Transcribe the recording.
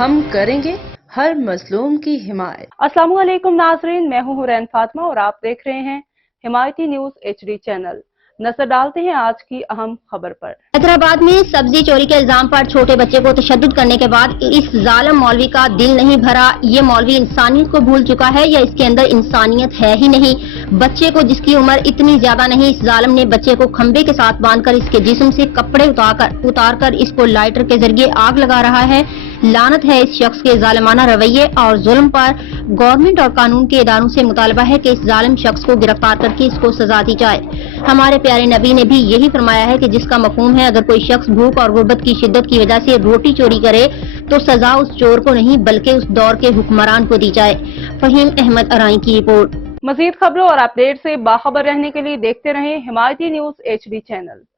ہم کریں گے ہر مظلوم کی حمایت۔ السلام علیکم ناظرین، میں ہوں حورین فاطمہ اور آپ دیکھ رہے ہیں حمایتی نیوز HD چینل۔ نظر ڈالتے ہیں آج کی اہم خبر پر۔ حیدرآباد میں سبزی چوری کے الزام پر چھوٹے بچے کو تشدد کرنے کے بعد اس ظالم مولوی کا دل نہیں بھرا۔ یہ مولوی انسانیت کو بھول چکا ہے یا اس کے اندر انسانیت ہے ہی نہیں۔ بچے کو جس کی عمر اتنی زیادہ نہیں، اس ظالم نے بچے کو کھمبے کے ساتھ باندھ کر اس کے جسم سے کپڑے اتار کر اس کو لائٹر کے ذریعے آگ لگا رہا ہے۔ لعنت ہے اس شخص کے ظالمانہ رویے اور ظلم پر۔ گورنمنٹ اور قانون کے اداروں سے مطالبہ ہے کہ اس ظالم شخص کو گرفتار کر کے اس کو سزا دی جائے۔ ہمارے پیارے نبی نے بھی یہی فرمایا ہے کہ جس کا مفہوم ہے اگر کوئی شخص بھوک اور غربت کی شدت کی وجہ سے روٹی چوری کرے تو سزا اس چور کو نہیں بلکہ اس دور کے حکمران کو دی جائے۔ فہیم احمد ارائیں کی رپورٹ۔ مزید خبروں اور اپڈیٹ سے باخبر رہنے کے لیے دیکھتے رہیں حمایتی نیوز HD چینل۔